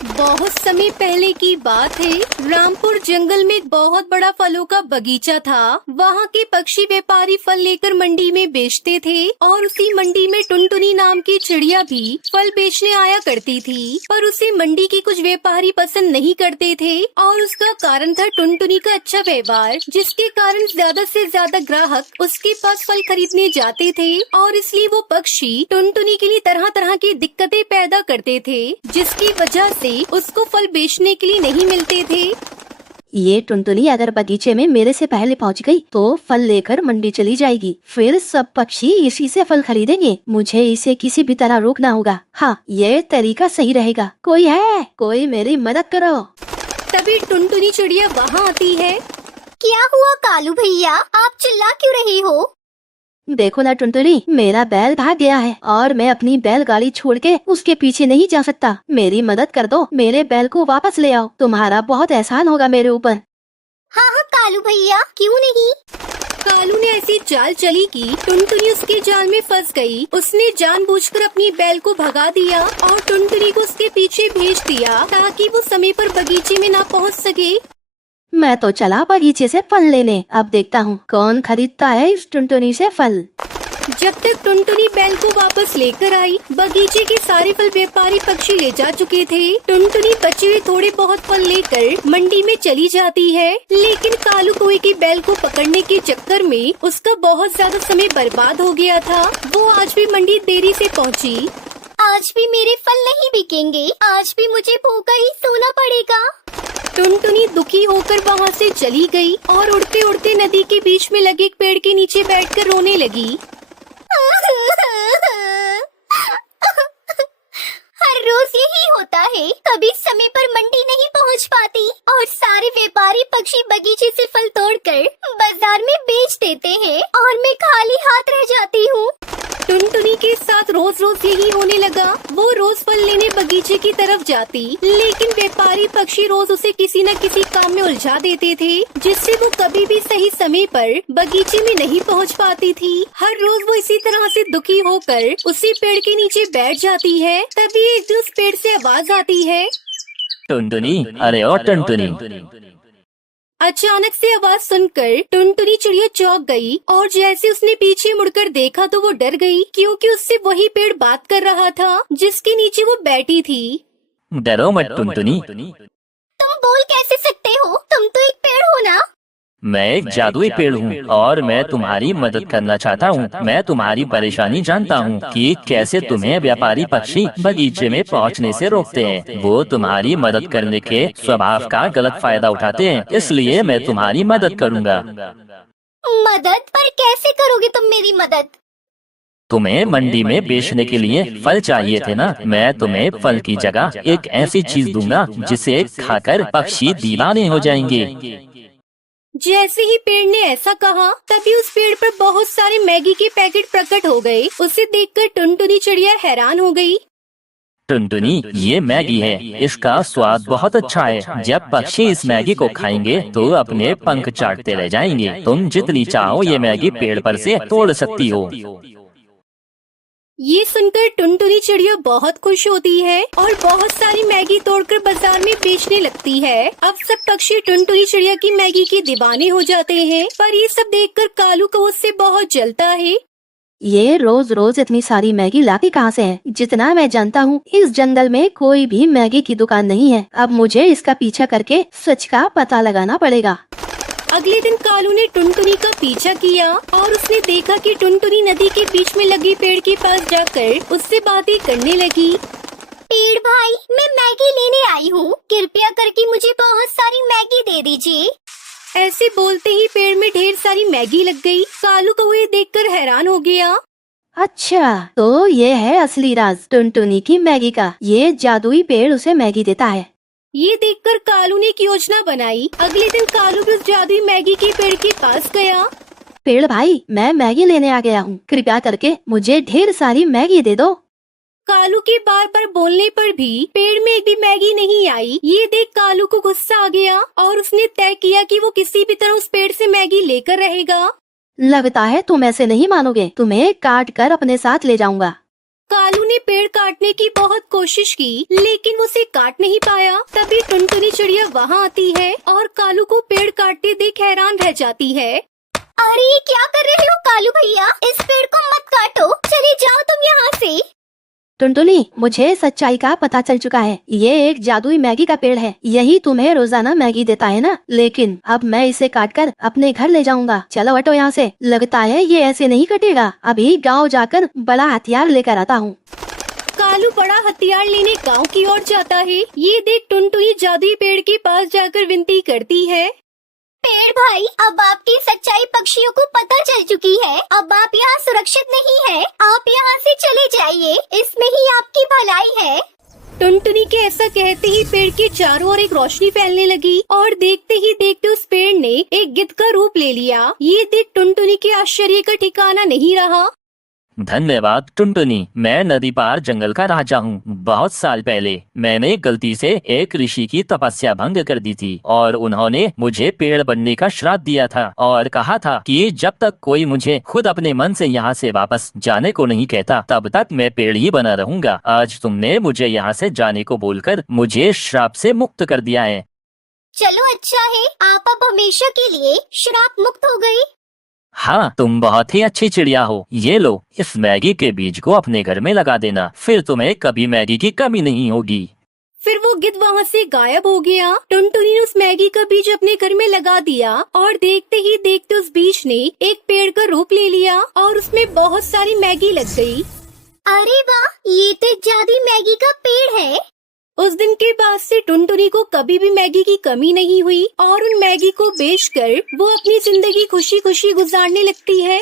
बहुत समय पहले की बात है। रामपुर जंगल में एक बहुत बड़ा फलों का बगीचा था। वहाँ के पक्षी व्यापारी फल लेकर मंडी में बेचते थे और उसी मंडी में टुनटुनी नाम की चिड़िया भी फल बेचने आया करती थी। पर उसे मंडी के कुछ व्यापारी पसंद नहीं करते थे और उसका कारण था टुनटुनी का अच्छा व्यवहार, जिसके कारण ज्यादा से ज्यादा ग्राहक उसके पास फल खरीदने जाते थे और इसलिए वो पक्षी टुनटुनी के लिए तरह तरह की दिक्कतें पैदा करते थे, जिसकी वजह से उसको फल बेचने के लिए नहीं मिलते थे। ये टुनटुनी अगर बगीचे में मेरे से पहले पहुंच गई तो फल लेकर मंडी चली जाएगी। फिर सब पक्षी इसी से फल खरीदेंगे। मुझे इसे किसी भी तरह रोकना होगा। हाँ, ये तरीका सही रहेगा। कोई है? कोई मेरी मदद करो। तभी टुनटुनी चिड़िया वहाँ आती है। क्या हुआ कालू भैया, आप चिल्ला क्यों रहे हो? देखो ना टुनटुनी, मेरा बैल भाग गया है और मैं अपनी बैलगाड़ी छोड़ के उसके पीछे नहीं जा सकता। मेरी मदद कर दो, मेरे बैल को वापस ले आओ। तुम्हारा बहुत एहसान होगा मेरे ऊपर। हाँ हाँ कालू भैया, क्यों नहीं। कालू ने ऐसी चाल चली कि टुनटुनी उसके जाल में फंस गई। उसने जानबूझकर अपनी बैल को भगा दिया और टुनटुनी को उसके पीछे भेज दिया ताकि वो समय पर बगीचे में ना पहुंच सके। मैं तो चला बगीचे से फल लेने। अब देखता हूँ कौन खरीदता है इस टुनटुनी से फल। जब तक टुनटुनी बैल को वापस लेकर आई, बगीचे के सारे फल व्यापारी पक्षी ले जा चुके थे। टुनटुनी बचे हुए थोड़े बहुत फल लेकर मंडी में चली जाती है, लेकिन कालू कौवे की बैल को पकड़ने के चक्कर में उसका बहुत ज्यादा समय बर्बाद हो गया था। वो आज भी मंडी देरी से पहुंची। आज भी मेरे फल नहीं बिकेंगे, आज भी मुझे भूखा ही सोना पड़ेगा। टुनटुनी दुखी होकर वहाँ से चली गई और उड़ते उड़ते नदी के बीच में लगे एक पेड़ के नीचे बैठकर रोने लगी। हर रोज यही होता है, कभी समय पर मंडी नहीं पहुँच पाती और सारे व्यापारी पक्षी बगीचे से फल तोड़कर बाजार में बेच देते हैं और मैं खाली हाथ रह जाती हूँ। टुनटुनी के साथ रोज रोज यही होने लगा। वो रोज फल लेने बगीचे की तरफ जाती, लेकिन व्यापारी पक्षी रोज उसे किसी न किसी काम में उलझा देते थे, जिससे वो कभी भी सही समय पर बगीचे में नहीं पहुंच पाती थी। हर रोज वो इसी तरह से दुखी होकर उसी पेड़ के नीचे बैठ जाती है। तभी एक दिन उस पेड़ से आवाज आती है, टुनटुनी, अरे ओ टुनटुनी। अचानक से आवाज सुनकर टुनटुनी चिड़िया चौंक गई और जैसे उसने पीछे मुड़कर देखा तो वो डर गई, क्योंकि उससे वही पेड़ बात कर रहा था जिसके नीचे वो बैठी थी। डरो मत टुनटुनी। तुम बोल कैसे सकते हो? तुम तो एक पेड़ हो ना। मैं एक जादुई पेड़ हूँ और मैं तुम्हारी मदद करना चाहता हूँ। मैं तुम्हारी परेशानी जानता हूँ कि कैसे तुम्हें व्यापारी पक्षी बगीचे में पहुँचने से रोकते हैं। वो तुम्हारी मदद करने के स्वभाव का गलत फायदा उठाते हैं, इसलिए मैं तुम्हारी मदद करूँगा। मदद? पर कैसे करोगे तुम मेरी मदद? तुम्हें मंडी में बेचने के लिए फल चाहिए थे ना? मैं तुम्हें फल की जगह एक ऐसी चीज दूंगा जिसे खाकर पक्षी दीवाने हो जाएंगे। जैसे ही पेड़ ने ऐसा कहा, तभी उस पेड़ पर बहुत सारे मैगी के पैकेट प्रकट हो गए। उसे देखकर टुनटुनी चिड़िया हैरान हो गई। टुनटुनी, ये मैगी है, इसका स्वाद बहुत अच्छा है। जब पक्षी इस मैगी को खाएंगे तो अपने पंख चाटते रह जाएंगे। तुम जितनी चाहो ये मैगी पेड़ पर से तोड़ सकती हो। ये सुनकर टुनटुनी चिड़िया बहुत खुश होती है और बहुत सारी मैगी तोड़कर बाजार में बेचने लगती है। अब सब पक्षी टुनटुनी चिड़िया की मैगी के दीवाने हो जाते हैं, पर ये सब देखकर कालू कौवा उससे बहुत जलता है। ये रोज रोज इतनी सारी मैगी लाती कहाँ से है? जितना मैं जानता हूँ इस जंगल में कोई भी मैगी की दुकान नहीं है। अब मुझे इसका पीछा करके सच का पता लगाना पड़ेगा। अगले दिन कालू ने टुनटुनी का पीछा किया और उसने देखा कि टुनटुनी नदी के बीच में लगी पेड़ के पास जाकर उससे बातें करने लगी। पेड़ भाई, मैं मैगी लेने आई हूँ, कृपया करके मुझे बहुत सारी मैगी दे दीजिए। ऐसे बोलते ही पेड़ में ढेर सारी मैगी लग गई। कालू कौवे देखकर हैरान हो गया। अच्छा, तो ये है असली राज टुनटुनी की मैगी का। ये जादुई पेड़ उसे मैगी देता है। ये देखकर कालू ने एक योजना बनाई। अगले दिन कालू भी उस जादुई मैगी के पेड़ के पास गया। पेड़ भाई, मैं मैगी लेने आ गया हूँ, कृपया करके मुझे ढेर सारी मैगी दे दो। कालू के बार बार बोलने पर भी पेड़ में एक भी मैगी नहीं आई। ये देख कालू को गुस्सा आ गया और उसने तय किया कि वो किसी भी तरह उस पेड़ से मैगी लेकर रहेगा। लगता है तुम ऐसे नहीं मानोगे, तुम्हें काट कर अपने साथ ले जाऊंगा। कालू ने पेड़ काटने की बहुत कोशिश की, लेकिन वो उसे काट नहीं पाया। तभी टुनटुनी चिड़िया वहाँ आती है और कालू को पेड़ काटते देख हैरान रह जाती है। अरे ये क्या कर रहे हो कालू भैया, इस पेड़ को मत काटो, चले जाओ तुम यहाँ से। टुनटुनी, मुझे सच्चाई का पता चल चुका है। ये एक जादुई मैगी का पेड़ है, यही तुम्हें रोजाना मैगी देता है ना। लेकिन अब मैं इसे काटकर अपने घर ले जाऊंगा। चलो हटो यहाँ से, लगता है ये ऐसे नहीं कटेगा। अभी गांव जाकर बड़ा हथियार लेकर आता हूँ। कालू बड़ा हथियार लेने गांव की ओर जाता है। ये देख टुनटुनी जादुई पेड़ के पास जाकर विनती करती है। पेड़ भाई, अब आपकी सच्चाई पक्षियों को पता चल चुकी है। अब आप यहाँ सुरक्षित नहीं हैं। आप यहाँ से चले जाइए, इसमें ही आपकी भलाई है। टुनटुनी के ऐसा कहते ही पेड़ के चारों ओर एक रोशनी फैलने लगी और देखते ही देखते उस पेड़ ने एक गिद्ध का रूप ले लिया। ये देख टुनटुनी के आश्चर्य का ठिकाना नहीं रहा। धन्यवाद टुनटुनी, मैं नदी पार जंगल का राजा हूँ। बहुत साल पहले मैंने गलती से एक ऋषि की तपस्या भंग कर दी थी और उन्होंने मुझे पेड़ बनने का श्राप दिया था और कहा था कि जब तक कोई मुझे खुद अपने मन से यहाँ से वापस जाने को नहीं कहता, तब तक मैं पेड़ ही बना रहूंगा। आज तुमने मुझे यहाँ से जाने को बोलकर मुझे श्राप से मुक्त कर दिया है। चलो अच्छा है, आप अब हमेशा के लिए श्राप मुक्त हो गई। हाँ, तुम बहुत ही अच्छी चिड़िया हो। ये लो, इस मैगी के बीज को अपने घर में लगा देना, फिर तुम्हें कभी मैगी की कमी नहीं होगी। फिर वो गिद्ध वहाँ से गायब हो गया। टुनटुनी ने उस मैगी का बीज अपने घर में लगा दिया और देखते ही देखते उस बीज ने एक पेड़ का रूप ले लिया और उसमें बहुत सारी मैगी लग गई। अरे वाह, ये तो जादुई मैगी का पेड़ है। उस दिन के बाद से टुनटुनी को कभी भी मैगी की कमी नहीं हुई और उन मैगी को बेचकर वो अपनी जिंदगी खुशी खुशी गुजारने लगती है।